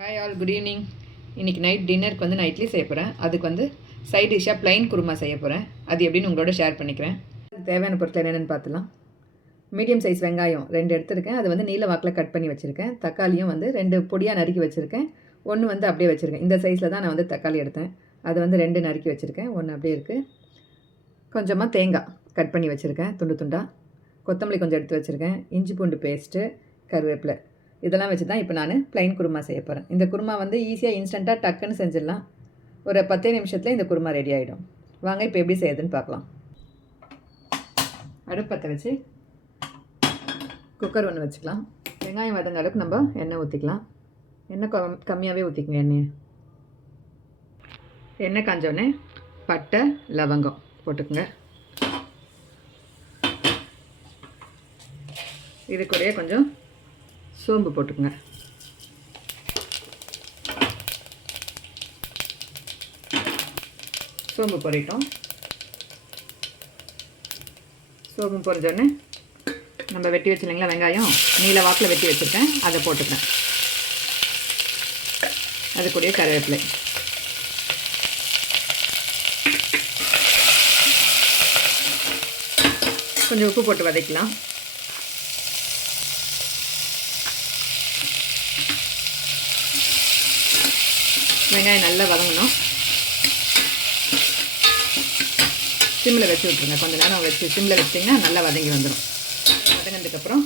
Hi all good evening இன்றைக்கி night டின்னருக்கு வந்து நான் இட்லி செய்ய போகிறேன் அதுக்கு வந்து சைட் டிஷ்ஷாக ப்ளைன் குருமா செய்ய போகிறேன் அது எப்படின்னு உங்களோட ஷேர் பண்ணிக்கிறேன். அதுக்கு தேவையான பொருட்கள் என்னென்னு பார்த்துலாம். மீடியம் சைஸ் வெங்காயம் ரெண்டு எடுத்திருக்கேன். அது வந்து நீல வாக்கில் கட் பண்ணி வச்சுருக்கேன். தக்காளியும் வந்து ரெண்டு பொடியாக நறுக்கி வச்சுருக்கேன். ஒன்று வந்து அப்படியே வச்சுருக்கேன். இந்த சைஸில் தான் நான் வந்து தக்காளி எடுத்தேன். அது வந்து ரெண்டு நறுக்கி வச்சுருக்கேன். ஒன்று அப்படியே இருக்குது கொஞ்சமாக தேங்காய் கட் பண்ணி வச்சுருக்கேன். துண்டு துண்டாக கொத்தமல்லி கொஞ்சம் எடுத்து வச்சுருக்கேன். இஞ்சி பூண்டு பேஸ்ட்டு கருவேப்பிலை. இதெல்லாம் வச்சு தான் இப்போ நான் ப்ளைன் குருமா செய்ய போகிறேன் இந்த குருமா வந்து ஈஸியாக இன்ஸ்டண்ட்டாக டக்குன்னு செஞ்சிடலாம். ஒரு பத்தே நிமிஷத்தில் இந்த குருமா ரெடி ஆகிடும் வாங்க இப்போ எப்படி செய்யுதுன்னு பார்க்கலாம். அடுப்பத்தை வச்சு குக்கர் ஒன்று வச்சுக்கலாம். வெங்காயம் வதங்க அளவுக்கு நம்ம எண்ணெய் ஊற்றிக்கலாம் எண்ணெய் கம் கம்மியாகவே ஊற்றிக்கங்க எண்ணெயை. எண்ணெய் காஞ்சோடனே பட்டை லவங்கம் போட்டுக்குங்க. இது கூடயே கொஞ்சம் சோம்பு போட்டுக்கங்க. சோம்பு பொறிட்டோம். சோம்பு பொறிஞ்சோடனே நம்ம வெட்டி வச்சிருந்தீங்களா வெங்காயம்? நீல வாக்கில் வெட்டி வச்சுருக்கேன். அதை போட்டுக்கிறேன். அது கூடயே கருவேப்பிலை. கொஞ்சம் உப்பு போட்டு வதக்கலாம். வெங்காயம் நல்லா வதங்கணும். சிம்மில் வச்சு விட்ருங்க கொஞ்ச நேரம் வச்சு சிம்மில் வச்சிங்கன்னா நல்லா வதங்கி வந்துடும் வதங்கினதுக்கப்புறம்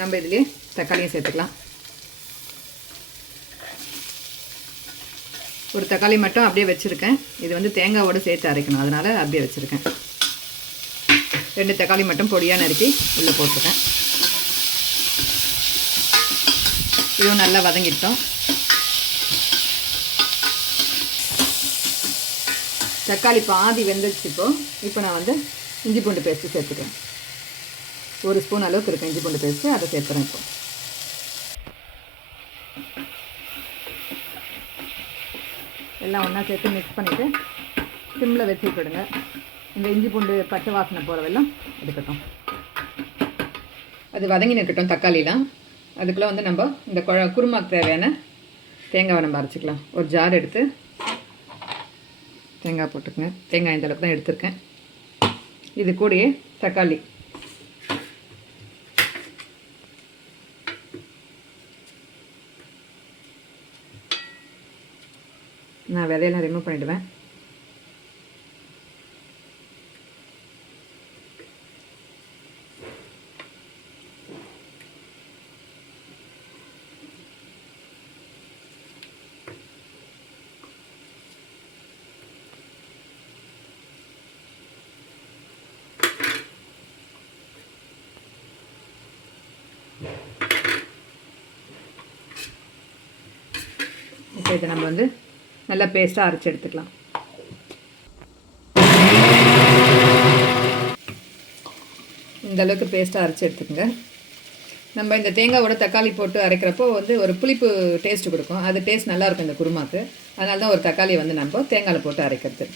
நம்ம இதுலேயே தக்காளியும் சேர்த்துக்கலாம். ஒரு தக்காளி மட்டும் அப்படியே வச்சுருக்கேன். இது வந்து தேங்காவோடு சேர்த்து அரைக்கணும். அதனால் அப்படியே வச்சுருக்கேன். ரெண்டு தக்காளி மட்டும் பொடியாக நறுக்கி உள்ளே போட்டுருக்கேன். இதுவும் நல்லா வதங்கிட்டோம். தக்காளி பாதி வெந்துச்சு இப்போ. இப்போ நான் வந்து இஞ்சி பூண்டு பேஸ்ட்டு சேர்த்துக்கிறேன். ஒரு ஸ்பூன் அளவுக்கு இருக்கும் இஞ்சி பூண்டு பேஸ்ட்டு அதை சேர்த்துறேன் இப்போ. எல்லாம் ஒன்றா சேர்த்து மிக்ஸ் பண்ணிவிட்டு சிம்மில் வச்சு விட்டுடுங்க. இந்த இஞ்சி பூண்டு பச்சை வாசனை போகிறவெல்லாம் எடுக்கட்டும் அது வதங்கி நிற்கட்டும் தக்காளிலாம். அதுக்குள்ளே வந்து நம்ம இந்த குழ குருமாக்கு தேவையான தேங்காவை நம்ம அரைச்சிக்கலாம். ஒரு ஜார் எடுத்து தேங்காய் போட்டுக்கங்க. தேங்காய் இந்த அளவுக்கு தான் எடுத்திருக்கேன். இது கூடயே தக்காளி. நான் விதையெல்லாம் ரிமூவ் பண்ணிவிடுவேன் இதை நம்ம வந்து நல்லா பேஸ்ட்டாக அரைச்சி எடுத்துக்கலாம். இந்த அளவுக்கு பேஸ்ட்டாக அரைச்சி எடுத்துக்கோங்க. நம்ம இந்த தேங்காவோட தக்காளி போட்டு அரைக்கிறப்போ வந்து ஒரு புளிப்பு டேஸ்ட் கொடுக்கும். அது டேஸ்ட் நல்லாயிருக்கும் இந்த குருமாக்கு. அதனால தான் ஒரு தக்காளியை வந்து நம்ம தேங்காயில் போட்டு அரைக்கிறது.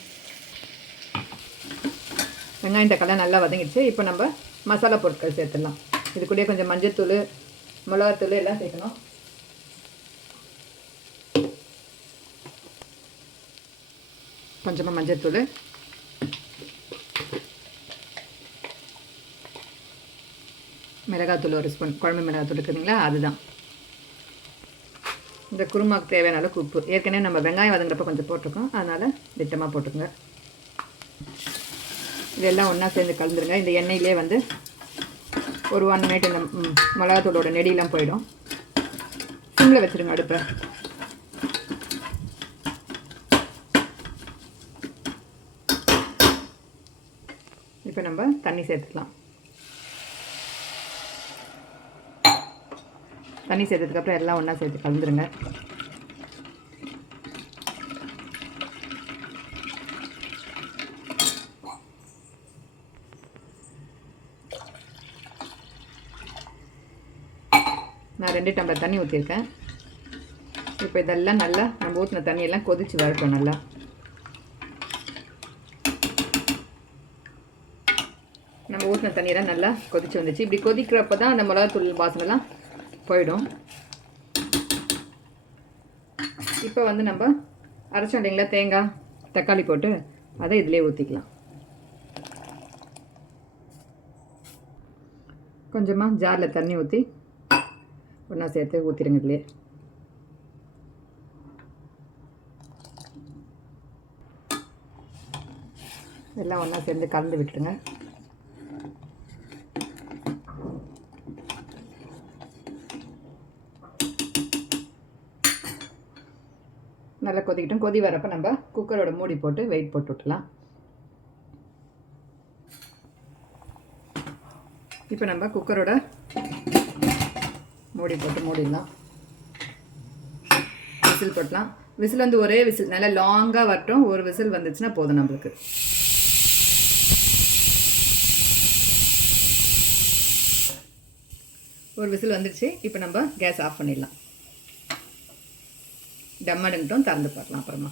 வெங்காயம் தக்காளி நல்லா வதங்கிடுச்சு. இப்போ நம்ம மசாலா பொருட்கள் சேர்த்துடலாம். இது கூடயே கொஞ்சம் மஞ்சத்தூள் மிளகாத்தூள் எல்லாம் சேர்க்கணும். கொஞ்சமாக மஞ்சத்தூள் மிளகாத்தூள் ஒரு ஸ்பூன். குழம்பு மிளகாத்தூள் இருக்குதுங்களா அதுதான். இந்த குருமாக்கு தேவையான அளவுக்கு உப்பு. ஏற்கனவே நம்ம வெங்காயம் வதங்குறப்ப கொஞ்சம் போட்டிருக்கோம். அதனால் திட்டமாக போட்டுக்கோங்க. இதெல்லாம் ஒன்றா சேர்ந்து கலந்துருங்க. இந்த எண்ணெயிலே வந்து ஒரு ஒன் மினிட் இந்த மிளகாத்தூளோட நெடியெல்லாம் போயிடும். சிம்மில் வச்சுருங்க அடுப்பை இப்போ நம்ம தண்ணி சேர்த்துக்கலாம். தண்ணி சேர்த்ததுக்கப்புறம் எல்லாம் ஒன்றா சேர்த்து கலந்துருங்க. நான் ரெண்டு டம்ளர் தண்ணி ஊற்றிருக்கேன் இப்போ இதெல்லாம் நல்லா நம்ம ஊற்றின தண்ணியெல்லாம் கொதிச்சு வரட்டும் நல்லா. ஊற்றின தண்ணியெல்லாம் நல்லா கொதிச்சு வந்துச்சு. இப்படி கொதிக்கிறப்ப தான் அந்த மிளகாத்தூள் வாசனைலாம் போயிடும். இப்போ வந்து நம்ம அரைச்சோம் இல்லைங்களா தேங்காய் தக்காளி போட்டு அதை இதிலே ஊற்றிக்கலாம் கொஞ்சமாக ஜாரில் தண்ணி ஊற்றி ஒன்றா சேர்த்து ஊற்றிடுங்க இதுலேயே எல்லாம் ஒன்றா சேர்ந்து கலந்து விட்டுடுங்க. நல்லா கொதிக்கட்டும். கொதி வரப்போ நம்ம குக்கரோட மூடி போட்டு வெயிட் போட்டு விட்டலாம் இப்போ நம்ம குக்கரோட மூடி போட்டு மூடிடலாம். விசில் போட்டலாம். விசில் வந்து ஒரே விசில் நல்லா லாங்காக வரட்டும். ஒரு விசில் வந்துச்சுன்னா போதும் நம்மளுக்கு. ஒரு விசில் வந்துடுச்சு இப்போ நம்ம கேஸ் ஆஃப் பண்ணிடலாம். டம் அடங்கிட்டோம் திறந்து பார்க்கலாம் அப்புறமா.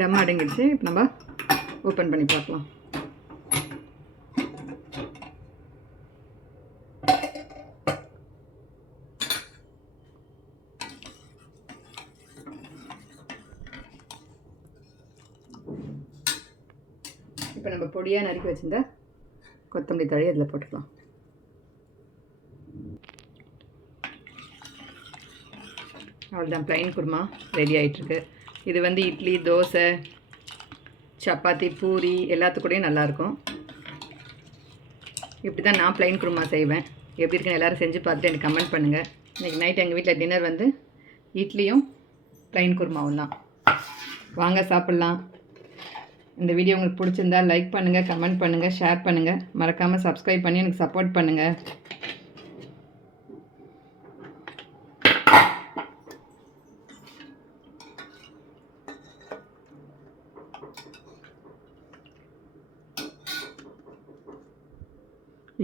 டம் அடங்கிடுச்சு இப்போ நம்ம ஓப்பன் பண்ணி பார்க்கலாம். இப்போ நம்ம பொடியாக நறுக்கி வச்சுருந்தா கொத்தமல்லி தழையை அதில் போட்டுக்கலாம். அவ்வளோதான் ப்ளைன் குருமா ரெடி ஆகிட்டுருக்கு இது வந்து இட்லி தோசை சப்பாத்தி பூரி எல்லாத்துக்கூடையும் நல்லாயிருக்கும். இப்படி தான் நான் ப்ளைன் குருமா செய்வேன். எப்படி இருக்குன்னு எல்லோரும் செஞ்சு பார்த்துட்டு எனக்கு கமெண்ட் பண்ணுங்கள் இன்றைக்கி நைட் எங்கள் வீட்டில் டின்னர் வந்து இட்லியும் ப்ளைன் குருமாவும் தான். வாங்க சாப்பிட்லாம். இந்த வீடியோ உங்களுக்கு பிடிச்சிருந்தா லைக் பண்ணுங்கள் கமெண்ட் பண்ணுங்கள் ஷேர் பண்ணுங்கள் மறக்காமல் சப்ஸ்கிரைப் பண்ணி எனக்கு சப்போர்ட் பண்ணுங்கள்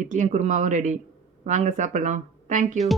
இட்லியும் குருமாவும் ரெடி வாங்க சாப்பிட்லாம். தேங்க்யூ